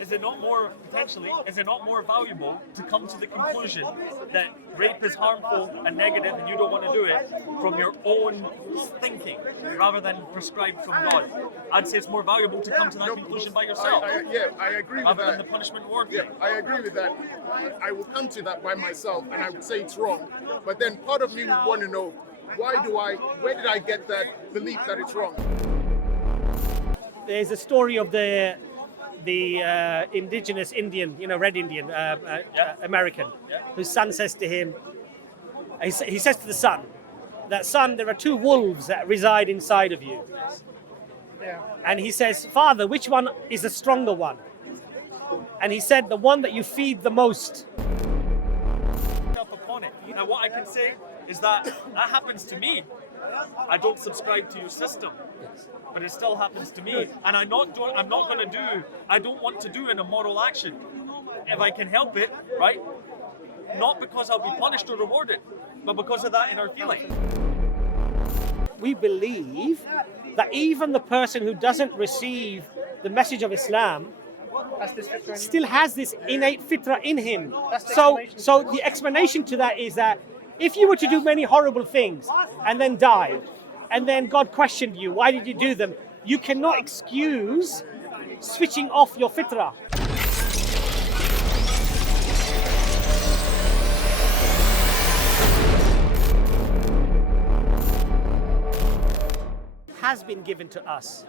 Is it not more, potentially, is it not more valuable to come to the conclusion that rape is harmful and negative and you don't want to do it from your own thinking rather than prescribed from God? I'd say it's more valuable to come to that conclusion by yourself. I agree with rather that. than the punishment reward Yeah, thing. I agree with that. I will come to that by myself and I would say it's wrong. But then part of me would want to know, where did I get that belief that it's wrong? There's a story of the indigenous Indian, Red Indian, American, whose son says to him, he says to the son, that son, there are two wolves that reside inside of you. Yeah. And he says, Father, which one is the stronger one? And he said, the one that you feed the most. Upon it. Now what I can say is that happens to me. I don't subscribe to your system, but it still happens to me, and I don't want to do an immoral action if I can help it, right? Not because I'll be punished or rewarded, but because of that inner feeling. We believe that even the person who doesn't receive the message of Islam still has this innate fitrah in him. So the explanation to that is that if you were to do many horrible things and then die, and then God questioned you, why did you do them? You cannot excuse switching off your fitrah. Has been given to us.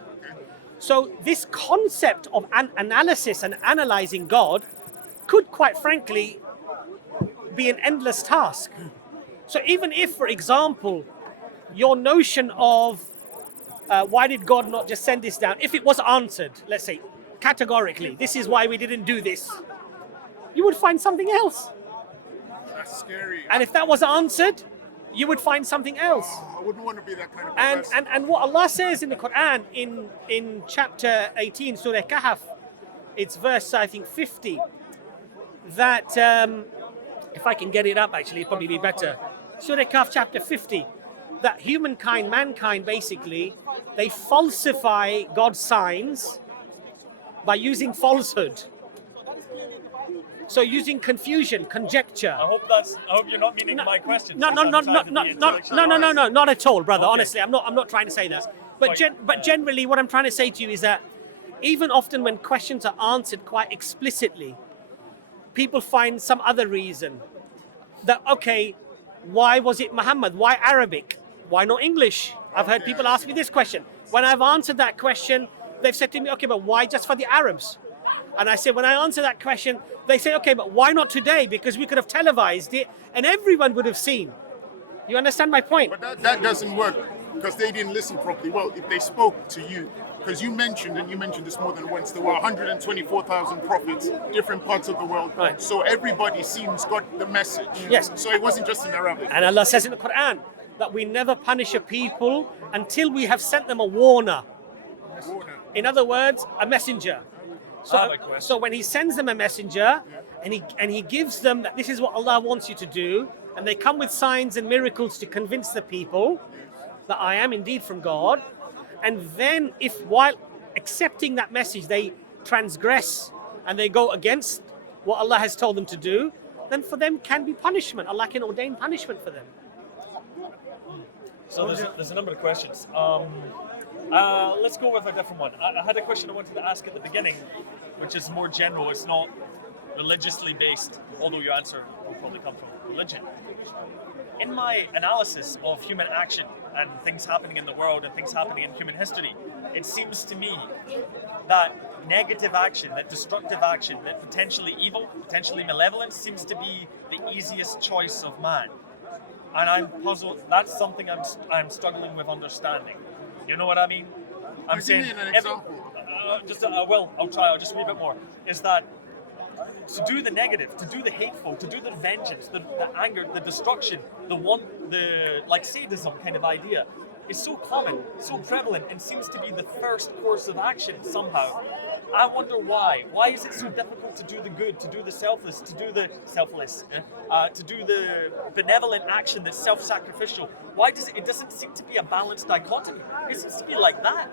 So this concept of analysis and analyzing God could, quite frankly, be an endless task. So even if, for example, your notion of why did God not just send this down, if it was answered, let's say, categorically, this is why we didn't do this, you would find something else. That's scary. And if that was answered, you would find something else. I wouldn't want to be that kind of person. And what Allah says in the Quran, in chapter 18, Surah Kahf, it's verse, I think, 50, that, if I can get it up, actually, it'd probably be better. Surah Kahf, chapter 50, that mankind, basically, they falsify God's signs by using falsehood. So using confusion, conjecture. I hope you're not meaning my question. No, not at all, brother. Okay. Honestly, I'm not trying to say that. But generally, what I'm trying to say to you is that even often when questions are answered quite explicitly, people find some other reason. That, okay, why was it Muhammad? Why Arabic? Why not English? I've heard people ask me this question. When I've answered that question, they've said to me, okay, but why just for the Arabs? And I say, when I answer that question, they say, okay, but why not today? Because we could have televised it and everyone would have seen. You understand my point? But that doesn't work because they didn't listen properly. Well, if they spoke to you, because you mentioned this more than once, there were 124,000 prophets, different parts of the world. Right. So everybody seems got the message. Yes. So it wasn't just in Arabic. And Allah says in the Quran that we never punish a people until we have sent them a warner. In other words, a messenger. So when he sends them a messenger and he gives them that this is what Allah wants you to do, and they come with signs and miracles to convince the people that I am indeed from God, and then if while accepting that message they transgress and they go against what Allah has told them to do, then for them can be punishment. Allah can ordain punishment for them. So there's a number of questions. Let's go with a different one. I had a question I wanted to ask at the beginning, which is more general. It's not religiously based, although your answer will probably come from religion. In my analysis of human action and things happening in the world and things happening in human history, it seems to me that negative action, that destructive action, that potentially evil, potentially malevolent, seems to be the easiest choice of man. And I'm puzzled. That's something I'm struggling with understanding. You know what I mean? I'm saying an example. I'll try. I'll just read a bit more. Is that to do the negative, to do the hateful, to do the vengeance, the anger, the destruction, the like sadism kind of idea is so common, so prevalent, and seems to be the first course of action somehow. I wonder why. Why is it so difficult to do the good, to do the selfless, to do the benevolent action that's self-sacrificial? Why does it doesn't seem to be a balanced dichotomy? It seems to be like that.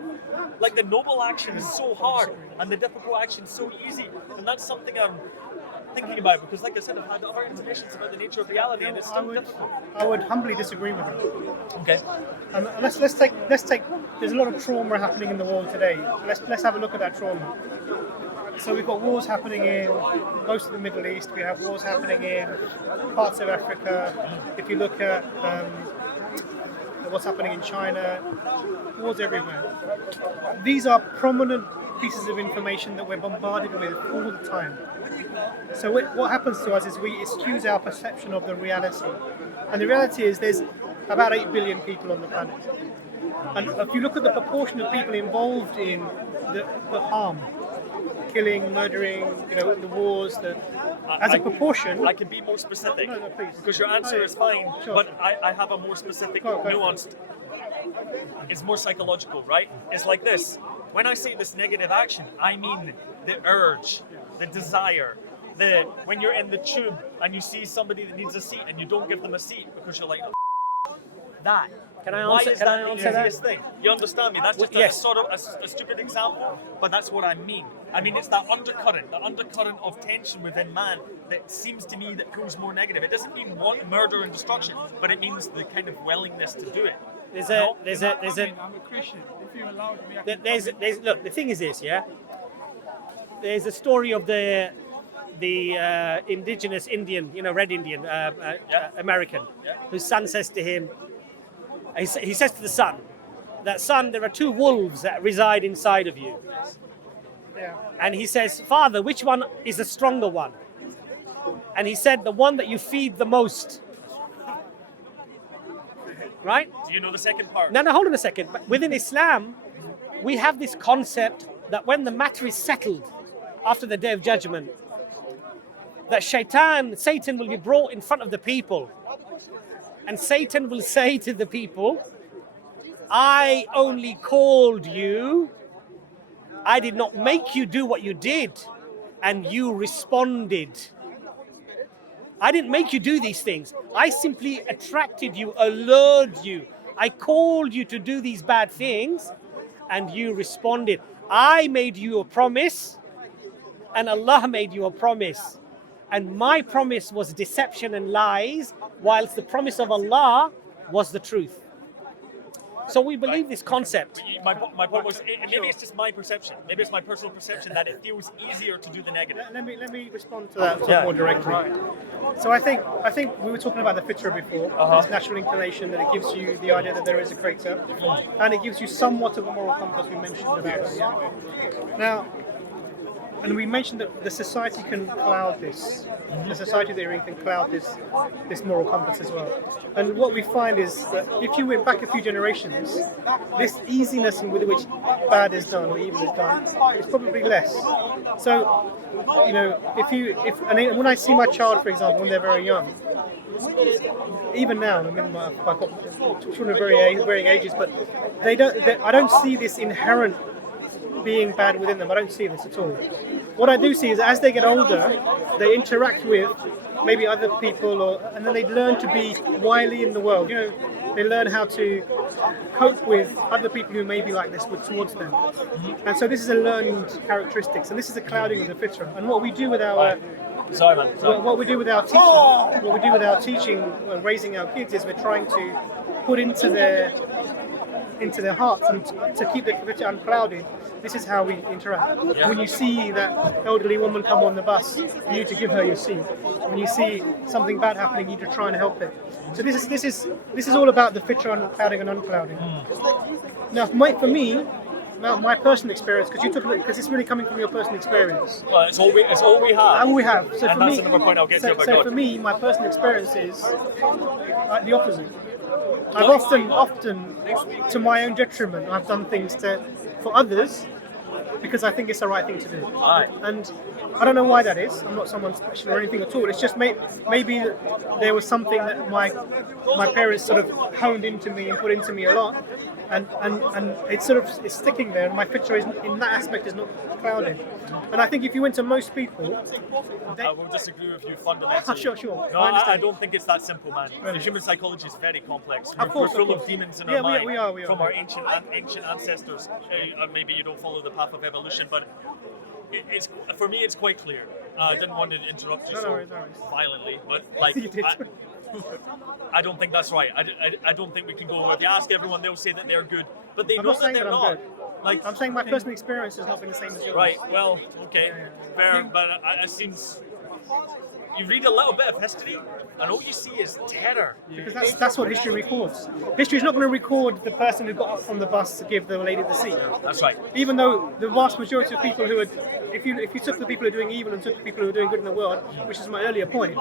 Like the noble action is so hard and the difficult action is so easy. And that's something I'm thinking about, because like I said, I've had other informations about the nature of reality, and it's still difficult. I would humbly disagree with you. Okay. Let's take. There's a lot of trauma happening in the world today. Let's have a look at that trauma. So we've got wars happening in most of the Middle East. We have wars happening in parts of Africa. If you look at what's happening in China, wars everywhere. These are prominent pieces of information that we're bombarded with all the time. So what happens to us is it skews our perception of the reality. And the reality is there's about 8 billion people on the planet. And if you look at the proportion of people involved in the harm, killing, murdering, the wars, as a proportion... I can be more specific. No, please. Because your answer is fine, Sure. but I have a more specific, nuanced... It's more psychological, right? It's like this. When I say this negative action, I mean the urge, the desire, when you're in the tube and you see somebody that needs a seat and you don't give them a seat because you're like, that. Can I Why answer, is can that I the answer that? easiest thing? You understand me? That's just Yes. a sort of a stupid example, but that's what I mean. I mean, it's that undercurrent of tension within man that seems to me that pulls more negative. It doesn't mean murder and destruction, but it means the kind of willingness to do it. I'm a Christian. If you allow me, Look, the thing is this, yeah. There's a story of the indigenous Indian, Red Indian, American, whose son says to him, he says to the son, that son, there are two wolves that reside inside of you. Yeah. And he says, Father, which one is the stronger one? And he said, the one that you feed the most. Right? Do you know the second part? No, hold on a second. But within Islam, we have this concept that when the matter is settled after the Day of Judgment, that Satan will be brought in front of the people. And Satan will say to the people, I only called you. I did not make you do what you did. And you responded. I didn't make you do these things. I simply attracted you, allured you. I called you to do these bad things, and you responded. I made you a promise, and Allah made you a promise. And my promise was deception and lies, whilst the promise of Allah was the truth. So we believe this concept. My point was, maybe it's just my perception. Maybe it's my personal perception that it feels easier to do the negative. Let me respond to that more directly. So I think we were talking about the Fitrah before, this natural inclination that it gives you the idea that there is a creator, and it gives you somewhat of a moral compass. We mentioned about that. Yeah? Now, and we mentioned that the society can cloud this. The society that you're in can cloud this moral compass as well. And what we find is that if you went back a few generations, this easiness with which bad is done or evil is done is probably less. So, when I see my child, for example, when they're very young, even now, I mean, I've got children of varying ages, but I don't see this inherent being bad within them. I don't see this at all. What I do see is as they get older, they interact with maybe other people, and then they learn to be wily in the world. They learn how to cope with other people who may be like this towards them. And so this is a learned characteristics, and this is a clouding of the fitrah. And what we do with our what we do with our teaching and raising our kids is we're trying to put into their hearts and to keep the fitrah unclouded. This is how we interact. Yeah. When you see that elderly woman come on the bus, you need to give her your seat. When you see something bad happening, you need to try and help it. So this is all about the fitrah unclouding and unclouding. Now, for me, my personal experience, because it's really coming from your personal experience. Well, it's all we have. All we have. So and that's another point I'll get to. So for me, my personal experience is the opposite. I've often, to my own detriment, I've done things for others because I think it's the right thing to do. Aye. And I don't know why that is. I'm not someone special or anything at all. It's just maybe there was something that my parents sort of honed into me and put into me a lot. and it's sort of it's sticking there. And my picture is in that aspect is not clouded. And I think if you went to most people, I will disagree with you fundamentally. Sure. No, I understand. I don't think it's that simple, man. The human psychology is very complex. Of course, We're full of of course. demons in Yeah, our mind we are. from our ancient ancestors. Maybe you don't follow the path of evolution, but it's for me it's quite clear. I didn't want to interrupt you No so worries. violently, but like You did. I don't think that's right. I don't think we can go. If you ask everyone, they'll say that they're good, but they I'm know not that saying they're that I'm not. good. Like I'm saying my personal experience has not been the same as yours. right. Well, okay, fair, but it seems you read a little bit of history, and all you see is terror. Because that's what history records. History is not going to record the person who got up from the bus to give the lady the seat. That's right. Even though the vast majority of people who are, if you took the people who are doing evil and took the people who are doing good in the world, which is my earlier point,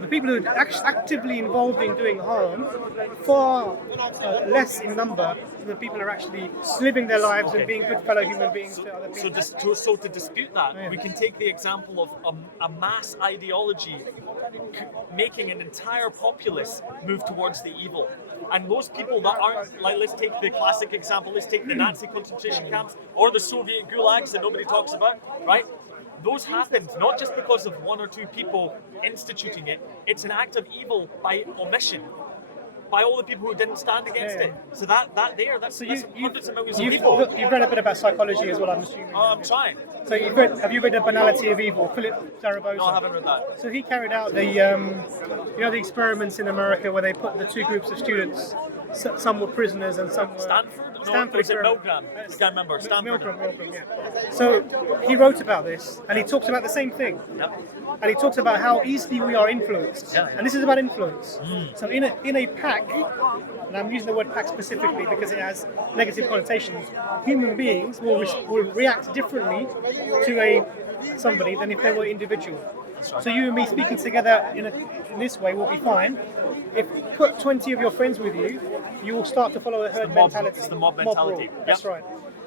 the people who are actively involved in doing harm, far less in number than the people who are actually living their lives and being good fellow human beings to other people. So to dispute that, Yeah. we can take the example of a mass ideology making an entire populace move towards the evil. And those people that aren't, like, let's take the classic example, let's take the Nazi concentration camps or the Soviet gulags that nobody talks about, right? Those happened not just because of one or two people instituting it, it's an act of evil by omission. By all the people who didn't stand against it. So that's hundreds of millions of people. You've read a bit about psychology as well, I'm assuming. I'm trying. So have you read The Banality of Evil, Philip Zaragoza? No, I haven't read that. So he carried out the, the experiments in America where they put the two groups of students. Some were prisoners and some were Stanford? Stanford No, was it experiment. Milgram? I can't remember. Stanford. Milgram, yeah. So he wrote about this, and he talks about the same thing. Yep. And he talks about how easily we are influenced. Yeah. And this is about influence. So in a pack, and I'm using the word pack specifically because it has negative connotations, human beings will react differently to somebody than if they were individual. So you and me speaking together in this way will be fine. If you put 20 of your friends with you, you will start to follow a herd mentality. It's the mob mentality. rule. That's right.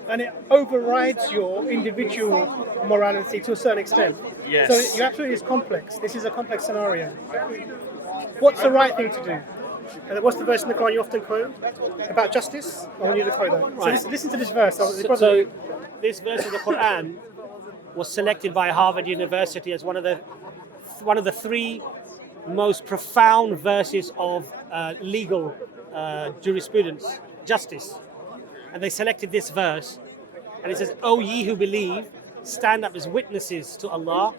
And it overrides your individual morality to a certain extent. Yes. So you absolutely is complex. This is a complex scenario. What's the right thing to do? And what's the verse in the Quran you often quote about justice? I want you to quote that. Right. So listen to this verse. So this verse of the Quran was selected by Harvard University as one of the three most profound verses of legal jurisprudence, justice. And they selected this verse, and it says, "O ye who believe, stand up as witnesses to Allah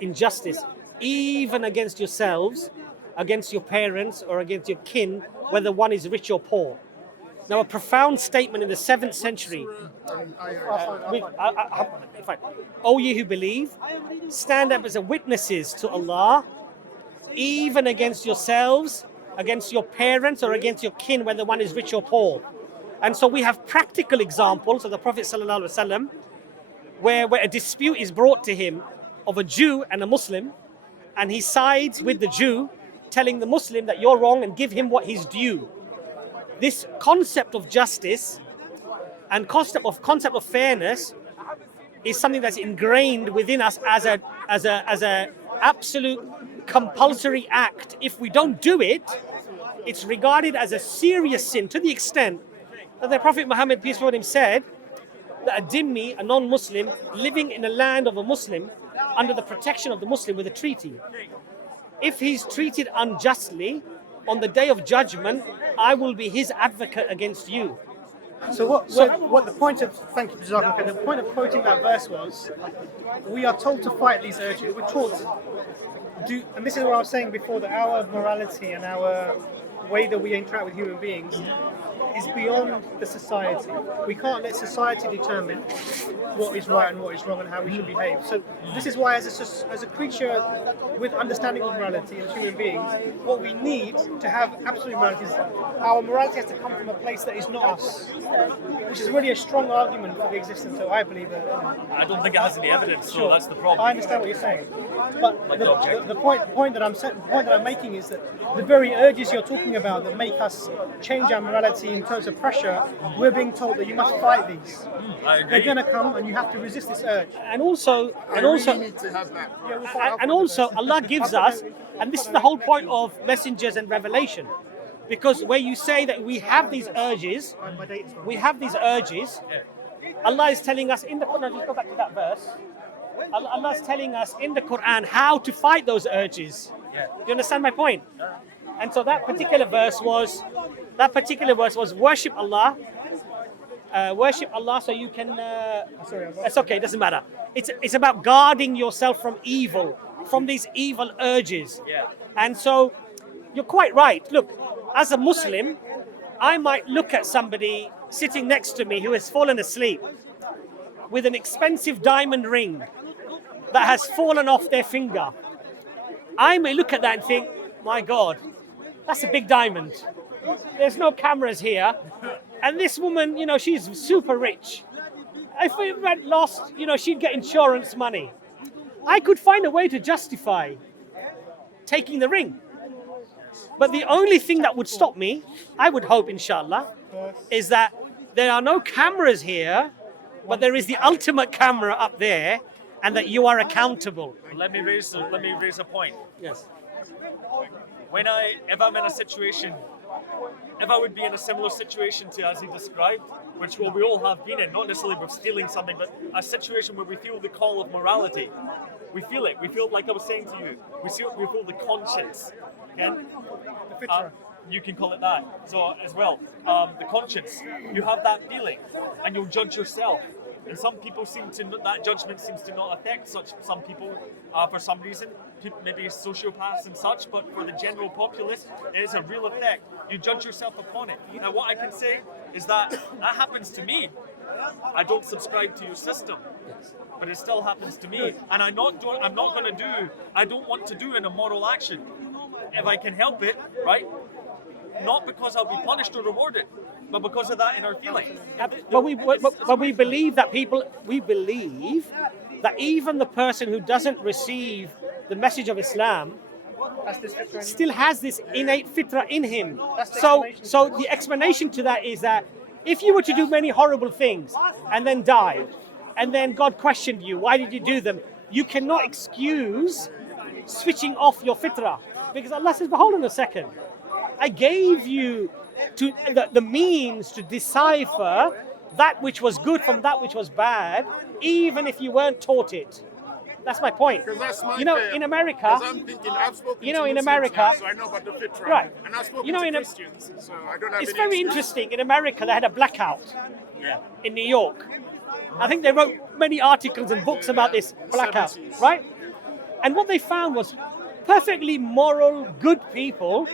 in justice, even against yourselves, against your parents, or against your kin, whether one is rich or poor." Now, a profound statement in the 7th century. O ye who believe, stand up as witnesses to Allah, even against yourselves, against your parents, or against your kin, whether one is rich or poor. And so we have practical examples of the Prophet ﷺ where a dispute is brought to him of a Jew and a Muslim, and he sides with the Jew, telling the Muslim that you're wrong and give him what he's due. This concept of justice and concept of fairness is something that's ingrained within us as a absolute compulsory act. If we don't do it, it's regarded as a serious sin, to the extent that the Prophet Muhammad, peace be upon him, said that a dhimmi, a non-Muslim, living in a land of a Muslim, under the protection of the Muslim with a treaty, if he's treated unjustly, on the day of judgment, I will be his advocate against you. So what the point of, thank you, Jazakallah, the point of quoting that verse was, we are told to fight these urges. We're taught and this is what I was saying before, that our morality and our way that we interact with human beings is beyond the society. We can't let society determine what is right and what is wrong and how we should behave. So this is why, as a creature with understanding of morality and human beings, what we need to have absolute morality is our morality has to come from a place that is not us, which is really a strong argument for the existence. So I believe that. I don't think it has any evidence, so Sure. that's the problem. I understand what you're saying, but Like the point that I'm making is that the very urges you're talking about that make us change our morality in terms of pressure, we're being told that you must fight these. I agree. They're going to come, and you have to resist this urge. And also, need to have that. Yeah, we'll Allah gives us, and this is the whole point of messengers and revelation. Because where you say that we have these urges, My data's gone. we have these urges, Allah is telling us in the Quran, just go back to that verse. Allah is telling us in the Quran how to fight those urges. Yeah. Do you understand my point? And so that particular verse was worship Allah. Worship Allah so you can. Sorry, I've That's okay. It doesn't matter. It's about guarding yourself from evil, from these evil urges. Yeah. And so you're quite right. Look, as a Muslim, I might look at somebody sitting next to me who has fallen asleep with an expensive diamond ring that has fallen off their finger. I may look at that and think, my God, that's a big diamond. There's no cameras here. And this woman, she's super rich. If it went lost, she'd get insurance money. I could find a way to justify taking the ring. But the only thing that would stop me, I would hope, inshallah, is that there are no cameras here, but there is the ultimate camera up there, and that you are accountable. Let me raise a point. Yes. If I'm in a situation, if I would be in a similar situation to as he described, which we all have been in, not necessarily with stealing something, but a situation where we feel the call of morality. We feel it. We feel, like I was saying to you, we feel the conscience. Okay? The Fitrah. You can call it that. So as well, the conscience. You have that feeling, and you'll judge yourself. And some people that judgment seems to not affect some people for some reason, maybe sociopaths and such, but for the general populace, it is a real effect. You judge yourself upon it. Now what I can say is that happens to me. I don't subscribe to your system, but it still happens to me. And I don't want to do an immoral action. If I can help it, right? Not because I'll be punished or rewarded, but because of that inner feeling. But we believe that even the person who doesn't receive the message of Islam That's this Fitrah. still has this innate fitrah in him. That's the So explanation. the explanation to that is that if you were to do many horrible things and then die, and then God questioned you, why did you do them? You cannot excuse switching off your fitrah. Because Allah says, but hold on a second. I gave you the means to decipher that which was good from that which was bad, even if you weren't taught it. That's my point. Because that's my In America, Because I'm thinking, I've spoken to in Muslims America, now, so I know about the Fitrah. right. And I've spoken In to a- Christians, so I don't have it's any very excuse. interesting. In America, they had a blackout Yeah. in New York. I think they wrote many articles and books about this blackout, 70s. right? And what they found was perfectly moral, good people.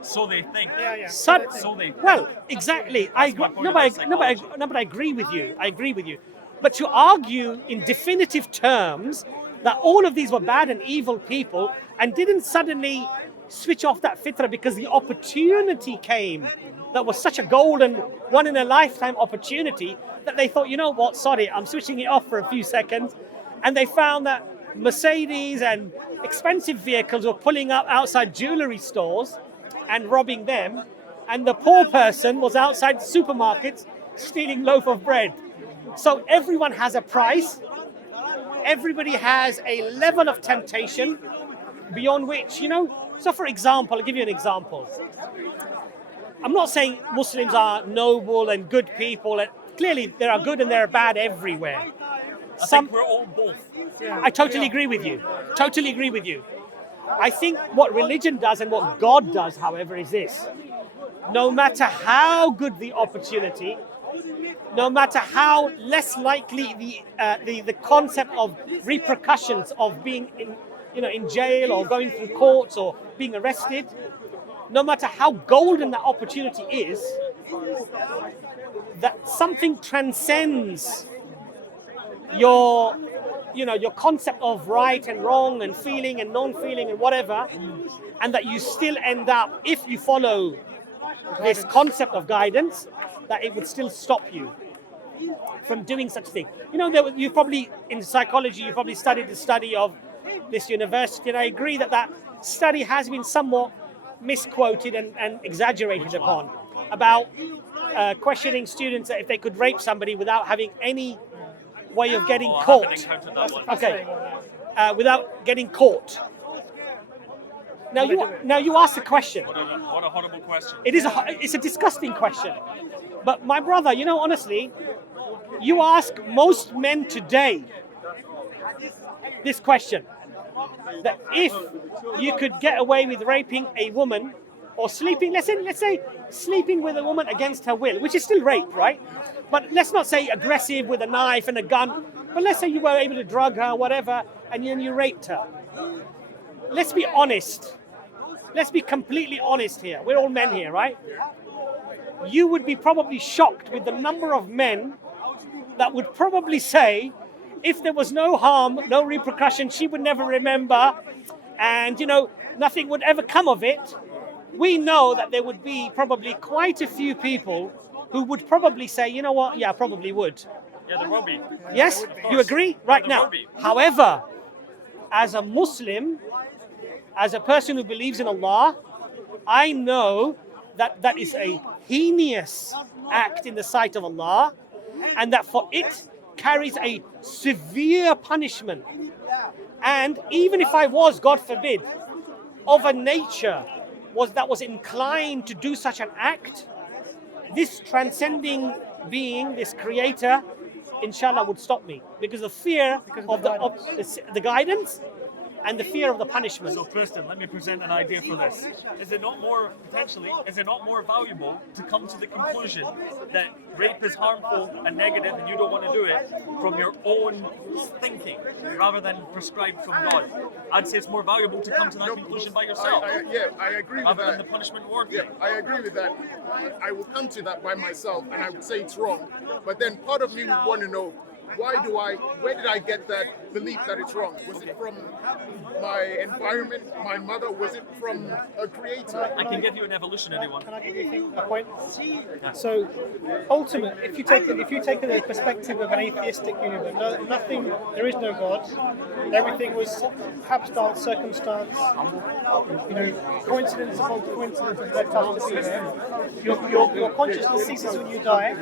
So they think. Yeah. So they think. Well, exactly. I agree. my point about psychology. But I agree with you. I agree with you. But to argue in definitive terms that all of these were bad and evil people and didn't suddenly switch off that fitrah because the opportunity came that was such a golden, one in a lifetime opportunity that they thought, you know what, sorry, I'm switching it off for a few seconds. And they found that Mercedes and expensive vehicles were pulling up outside jewelry stores and robbing them, and the poor person was outside supermarkets stealing loaf of bread. So everyone has a price. Everybody has a level of temptation beyond which, so for example, I'll give you an example. I'm not saying Muslims are noble and good people. And clearly, there are good and there are bad everywhere. I think we're all both. I totally agree with you. Totally agree with you. I think what religion does and what God does, however, is this. No matter how good the opportunity, no matter how less likely the concept of repercussions of being in jail or going through courts or being arrested, no matter how golden that opportunity is, that something transcends your concept of right and wrong and feeling and non-feeling and whatever, and that you still end up, if you follow this concept of guidance, that it would still stop you from doing such thing. You probably, in psychology, you probably studied the study of this university, and I agree that study has been somewhat misquoted and exaggerated upon, about questioning students that if they could rape somebody without having any way of getting I caught. haven't encountered that one. Okay, without getting caught. Now you ask the question. What a horrible question. It's a disgusting question. But my brother, honestly, you ask most men today this question, that if you could get away with raping a woman or sleeping, let's say sleeping with a woman against her will, which is still rape, right? But let's not say aggressive with a knife and a gun, but let's say you were able to drug her, whatever, and then you raped her. Let's be honest. Let's be completely honest here. We're all men here, right? You would be probably shocked with the number of men that would probably say, if there was no harm, no repercussion, she would never remember, and nothing would ever come of it. We know that there would be probably quite a few people who would probably say, you know what, yeah, I probably would. Yeah, there will be. Yes? You agree? Right There now. will be. However, as a Muslim, as a person who believes in Allah, I know that that is a heinous act in the sight of Allah, and that for it carries a severe punishment. And even if I was, God forbid, of a nature that was inclined to do such an act, this transcending being, this creator, inshallah would stop me, because of fear of the guidance and the fear of the punishment. So, Kristen, let me present an idea for this. Is it not more valuable to come to the conclusion that rape is harmful and negative and you don't want to do it from your own thinking rather than prescribed from God? I'd say it's more valuable to come to that conclusion by yourself. I agree with rather that. than the punishment reward Yeah, thing. I agree with that. I will come to that by myself, and I would say it's wrong. But then part of me would want to know, where did I get that belief that it's wrong? Was it from my environment, my mother? Was it from a creator? I can give you an evolutionary one. Can I give you a point? So, ultimately, if you take the perspective of an atheistic universe, there is no God. Everything was hapstance, circumstance. Coincidence upon coincidence has led us to be here. Your consciousness ceases when you die.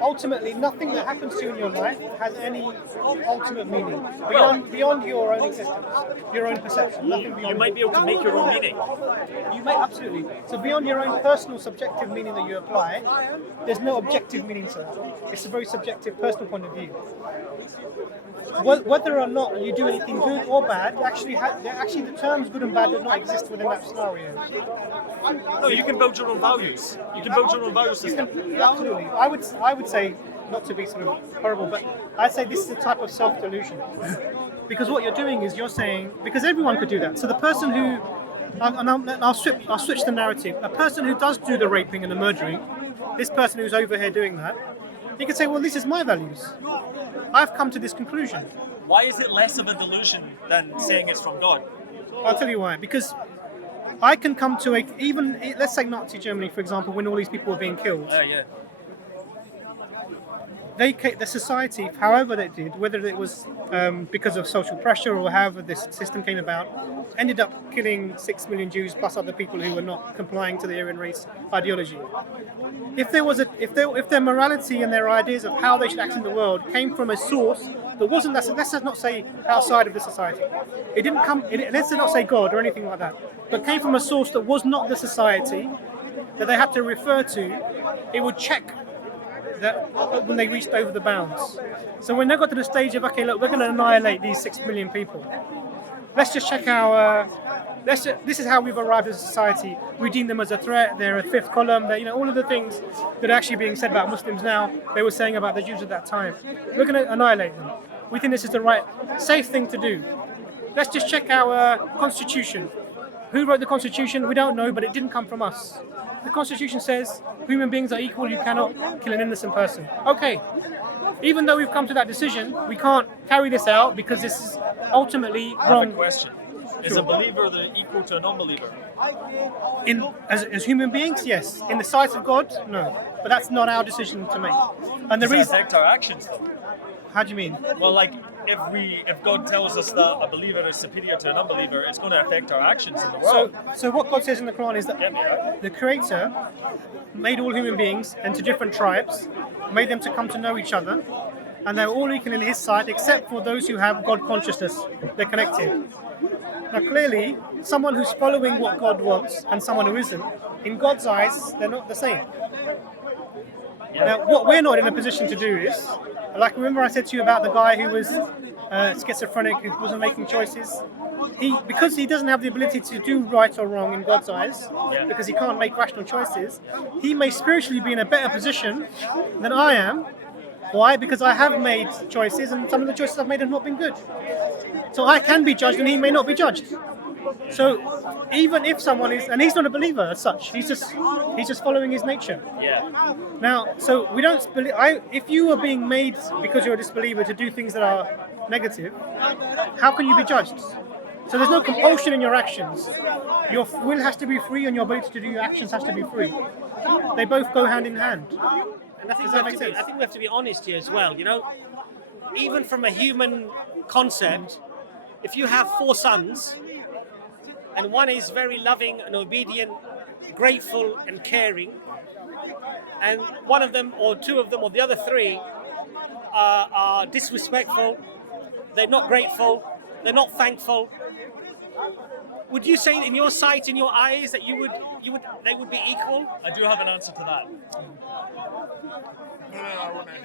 Ultimately, nothing that happens to you in your life has any ultimate meaning beyond your own existence, your own perception. Nothing beyond. You might be able to make your own meaning. You may, absolutely. So beyond your own personal subjective meaning that you apply, there's no objective meaning to that. It's a very subjective personal point of view. Whether or not you do anything good or bad, actually the terms good and bad do not exist within that scenario. No, you can build your own values. You can build your own value system. Absolutely. I would say, not to be sort of horrible, but I'd say this is a type of self-delusion. Because what you're doing is you're saying, because everyone could do that. So the person who, I'll switch the narrative. A person who does do the raping and the murdering, this person who's over here doing that, he could say, well, this is my values. I've come to this conclusion. Why is it less of a delusion than saying it's from God? I'll tell you why. Because I can come to let's say Nazi Germany, for example, when all these people were being killed. Yeah. The society, however they did, whether it was because of social pressure or however this system came about, ended up killing 6 million Jews plus other people who were not complying to the Aryan race ideology. If their morality and their ideas of how they should act in the world came from a source that wasn't, let's not say outside of the society. It didn't come. Let's not say God or anything like that, but came from a source that was not the society that they had to refer to. It would check that when they reached over the bounds. So when they got to the stage of, okay, look, we're going to annihilate these 6 million people. Let's just check this is how we've arrived as a society. We deem them as a threat. They're a fifth column. All of the things that are actually being said about Muslims now, they were saying about the Jews at that time. We're going to annihilate them. We think this is the right, safe thing to do. Let's just check our constitution. Who wrote the constitution? We don't know, but it didn't come from us. The constitution says human beings are equal, you cannot kill an innocent person. Okay, even though we've come to that decision, we can't carry this out because this is ultimately I have wrong. a question. Is a believer equal to a non-believer? As human beings, yes. In the sight of God, no. But that's not our decision to make. And the Does it reason, affect our actions? how do you mean? Well, like if God tells us that a believer is superior to a non-believer, it's going to affect our actions in the world. So what God says in the Quran is that the Creator made all human beings into different tribes, made them to come to know each other, and they're all equal in His sight, except for those who have God consciousness. They're connected. Now, clearly, someone who's following what God wants and someone who isn't, in God's eyes, they're not the same. Now, what we're not in a position to do is, like, remember I said to you about the guy who was schizophrenic, who wasn't making choices? Because he doesn't have the ability to do right or wrong in God's eyes, because he can't make rational choices, he may spiritually be in a better position than I am. Why? Because I have made choices, and some of the choices I've made have not been good. So I can be judged, and he may not be judged. So even if someone is, and he's not a believer as such, he's just following his nature. Yeah. Now, so we don't believe. If you are being made because you're a disbeliever to do things that are negative, how can you be judged? So there's no compulsion in your actions. Your will has to be free, and your ability to do your actions has to be free. They both go hand in hand. And I think, Does that make sense? I think we have to be honest here as well. You know, even from a human concept, if you have 4 sons, and one is very loving and obedient, grateful and caring, and one of them or 2 of them or the other 3 are disrespectful, they're not grateful, they're not thankful, would you say in your sight, in your eyes, that they would be equal? I do have an answer to that.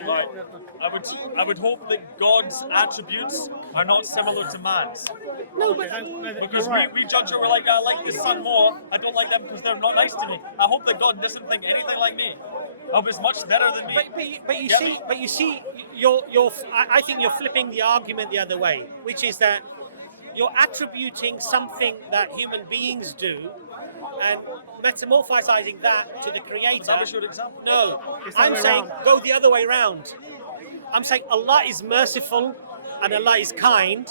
Right. I would hope that God's attributes are not similar to man's. No, but Because we judge it, we're like, I like this son more, I don't like them because they're not nice to me. I hope that God doesn't think anything like me. I hope he's much better than me. But you see, I think you're flipping the argument the other way, which is that you're attributing something that human beings do and metamorphosizing that to the Creator. That was your example. No, It's the other I'm way saying around. go the other way around. I'm saying Allah is merciful and Allah is kind,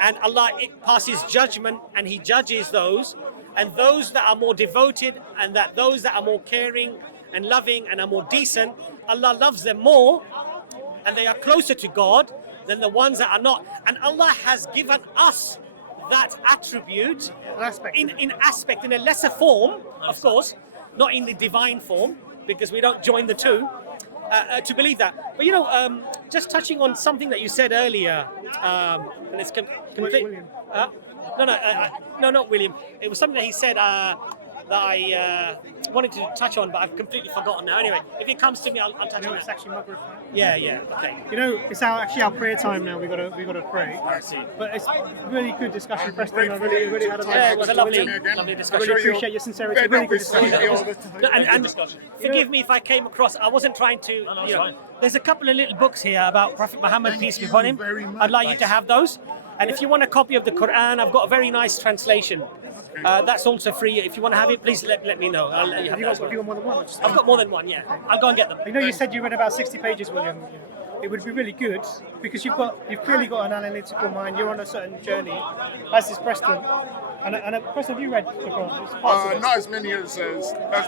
and Allah passes judgment and He judges those, and those that are more devoted and those that are more caring and loving and are more decent, Allah loves them more, and they are closer to God than the ones that are not. And Allah has given us that attribute in a lesser form, of course, not in the divine form, because we don't join the two, to believe that. But you know, just touching on something that you said earlier, and it's complete. William. No, not William. It was something that he said that I wanted to touch on, but I've completely forgotten now. Anyway, if it comes to me, I'll touch You know, on it's it. actually Maghrib time. Yeah, okay. You know, it's actually our prayer time now. We got to pray. I see. But it's really good discussion, Preston. I grateful really had a Yeah, it was a lovely I discussion. really appreciate your sincerity. Fed Really up good with saying discussion. it all the time. No, and discussion. forgive me if I came across. I wasn't trying to. No, You it's know, fine. there's a couple of little books here about Prophet Muhammad, Thank peace be you upon him. very much. I'd like you to have those. And if you want a copy of the Quran, I've got a very nice translation. That's also free. If you want to have it, please let me know. I'll let you have that as Have you well. got more than one? Or just I've got more than one. Yeah, I'll go and get them. I know you said you read about 60 pages, William. It would be really good because you've clearly got an analytical mind. You're on a certain journey, as is Preston. And Preston, have you read the Quran? It's parts of it. Not as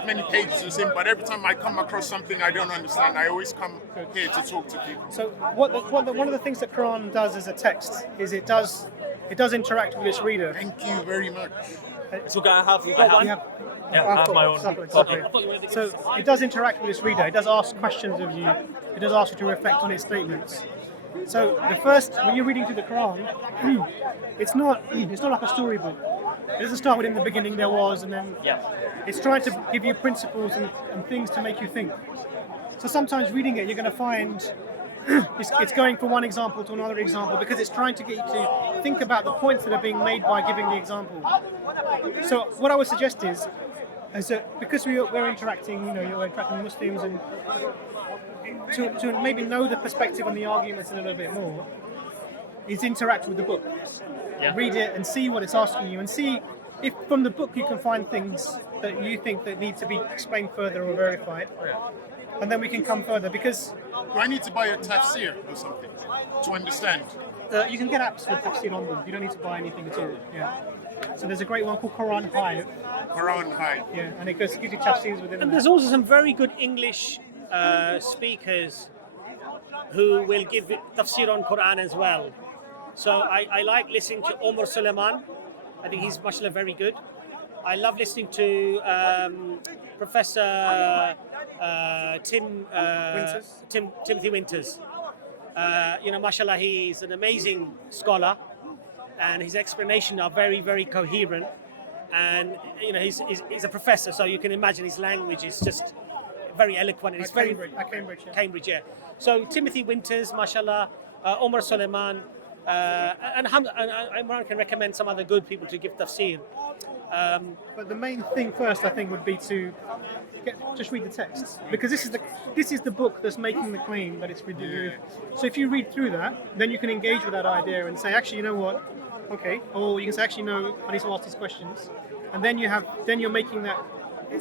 many pages as him, but every time I come across something I don't understand, I always come here to talk to people. So one of the things that Quran does as a text is it does interact with its reader. Thank you very much. So I have You one. have- Yeah, I have my own copy. So it does interact with its reader. It does ask questions of you. It does ask you to reflect on its statements. So when you're reading through the Quran, it's not like a storybook. It doesn't start with in the beginning there was, and then it's trying to give you principles and things to make you think. So sometimes reading it, you're going to find it's going from one example to another example because it's trying to get you to think about the points that are being made by giving the example. So what I would suggest is that because we're interacting, you're interacting with Muslims, and to maybe know the perspective on the arguments a little bit more, is interact with the book. Yeah. Read it and see what it's asking you, and see if from the book you can find things that you think that need to be explained further or verified. And then we can come further, because Do I need to buy a tafsir or something to understand? you can get apps with tafsir on them. You don't need to buy anything at all. Yeah. So there's a great one called Quran Hive. Quran High. Yeah, and it gives you tafsirs within And that. there's also some very good English speakers who will give tafsir on Quran as well. So I like listening to Omar Suleiman. I think he's mashallah very good. I love listening to Professor Timothy Winters. Mashallah, he's an amazing scholar. and his explanations are very, very coherent. And he's a professor, so you can imagine his language is just very eloquent. And it's very Cambridge. Yeah. Cambridge, yeah. So Timothy Winters, mashallah, Omar Suleiman, and Imran can recommend some other good people to give tafsir. But the main thing first, I think, would be to just read the text, because this is the book that's making the claim that it's ridiculous. So if you read through that, then you can engage with that idea and say, actually, you know what? Okay. Or you can say, actually, no, I need to ask these questions, and then you're making that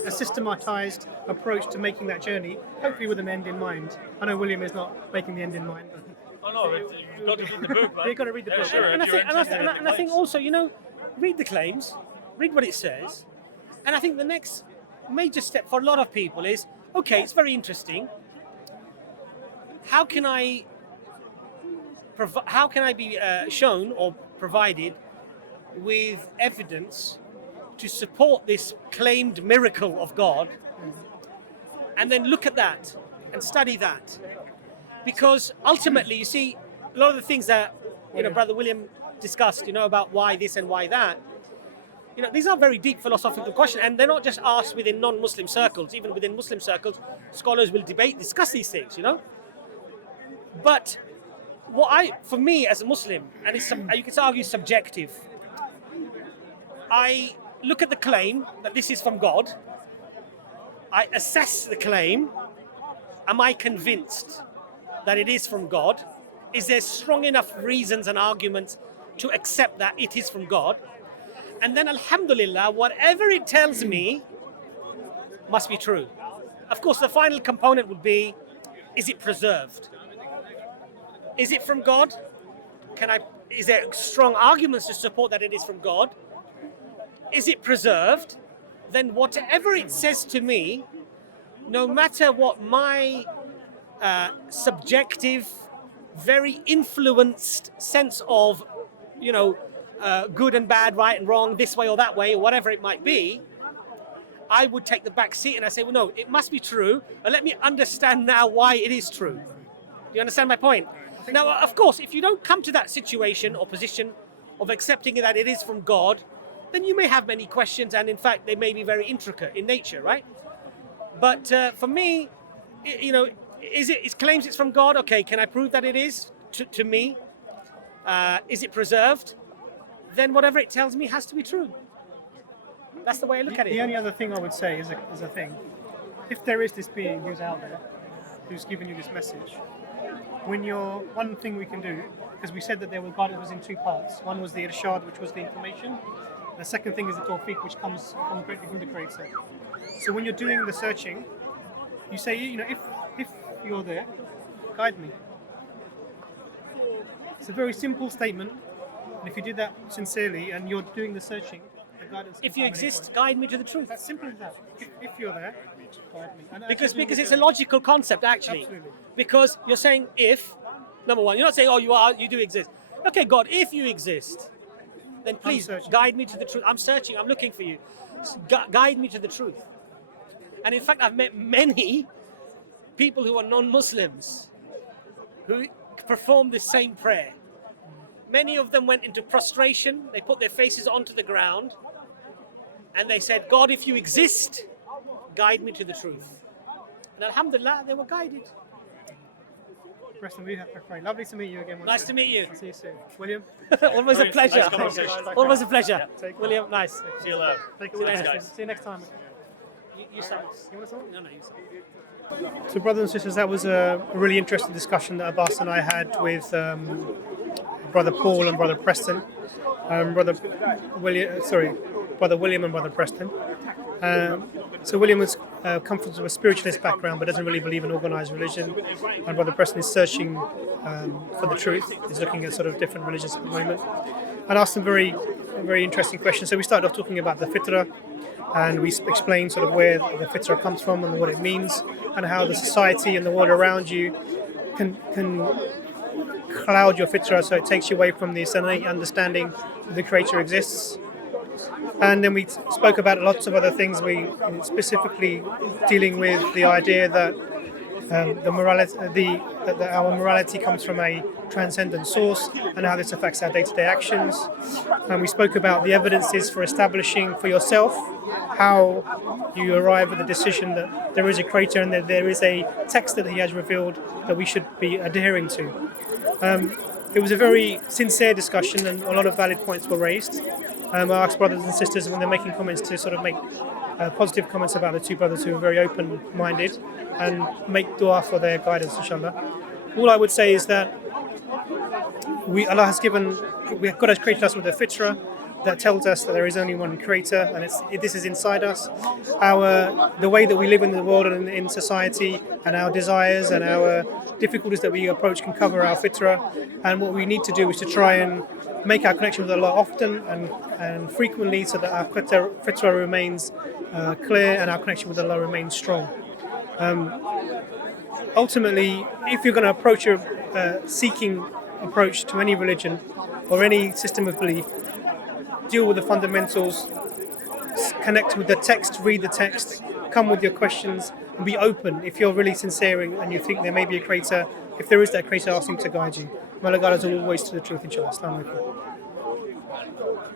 a systematized approach to making that journey, hopefully with an end in mind. I know William is not making the end in mind. But Oh no, you've got to read the book, man. You've got to read the book. Sure, And if you're interested in I think advice. also, read the claims, read what it says, and I think the next major step for a lot of people is, okay, it's very interesting. How can I be shown or provided with evidence to support this claimed miracle of God, and then look at that and study that? Because ultimately, you see, a lot of the things that Brother William discussed, about why this and why that, these are very deep philosophical questions, and they're not just asked within non-Muslim circles. Even within Muslim circles, scholars will discuss these things, But for me as a Muslim, and you could argue subjective, I look at the claim that this is from God. I assess the claim. Am I convinced that it is from God? Is there strong enough reasons and arguments to accept that it is from God? And then, alhamdulillah, whatever it tells me must be true. Of course, the final component would be, is it preserved? Is it from God? Is there strong arguments to support that it is from God? Is it preserved? Then whatever it says to me, no matter what my subjective, very influenced sense of, good and bad, right and wrong, this way or that way, or whatever it might be, I would take the back seat and I say, well, no, it must be true, but let me understand now why it is true. Do you understand my point? Now, of course, if you don't come to that situation or position of accepting that it is from God, then you may have many questions, and in fact, they may be very intricate in nature, right? But for me, it claims it's from God. Okay, can I prove that it is to me? Is it preserved? Then whatever it tells me has to be true. That's the way I look at it. The only other thing I would say is a thing. If there is this being who's out there, who's giving you this message, one thing we can do, because we said that there was in two parts. One was the irshad, which was the information. The second thing is the tawfiq, which comes directly from the Creator. So when you're doing the searching, you say, if you're there, guide me. It's a very simple statement, and if you do that sincerely and you're doing the searching, the guidance. If you exist, guide me to the truth. That's simple as that. If you're there, guide me. And Because it's a logical concept, actually. Absolutely. Because you're saying if, number one, you're not saying, you do exist. Okay, God, if you exist, then please searching. guide me to the truth. I'm searching, I'm looking for you. Guide me to the truth. And in fact, I've met many people who are non-Muslims who perform the same prayer. Many of them went into prostration, they put their faces onto the ground, and they said, God, if you exist, guide me to the truth. And alhamdulillah, they were guided. Preston, we have to pray. Lovely to meet you again. Nice to meet you. See you soon. William? Always a pleasure. Nice conversation. Always a pleasure. Take William, nice. See you later. Take See you care. later. guys. See you next time. You start. You want to talk? No, you start. So, brothers and sisters, that was a really interesting discussion that Abbas and I had with Brother Paul and Brother Preston. Brother William and Brother Preston. So William comes from a spiritualist background but doesn't really believe in organised religion, and Brother Preston is searching for the truth. He's looking at sort of different religions at the moment. And asked some very, very interesting questions. So we started off talking about the Fitrah, and we explained sort of where the Fitrah comes from and what it means, and how the society and the world around you can cloud your Fitrah, so it takes you away from the innate understanding that the Creator exists. And then we spoke about lots of other things, we specifically dealing with the idea that the morality, that our morality comes from a transcendent source, and how this affects our day-to-day actions. And we spoke about the evidences for establishing for yourself how you arrive at the decision that there is a creator and that there is a text that he has revealed that we should be adhering to. It was a very sincere discussion, and a lot of valid points were raised. I asked brothers and sisters when they're making comments to sort of make positive comments about the two brothers who are very open-minded, and make dua for their guidance, inshallah. All I would say is that Allah has God has created us with a fitrah that tells us that there is only one creator, and this is inside us. The way that we live in the world and in society, and our desires and our difficulties that we approach can cover our fitrah, and what we need to do is to try and make our connection with Allah often and frequently, so that our fitrah remains clear and our connection with Allah remains strong. Ultimately, if you're going to approach a seeking approach to any religion or any system of belief, deal with the fundamentals, connect with the text, read the text, come with your questions, and be open. If you're really sincere and you think there may be a creator, if there is that creator, ask him to guide you. May Allah guide us always to the truth, inshallah. Assalamu alaikum.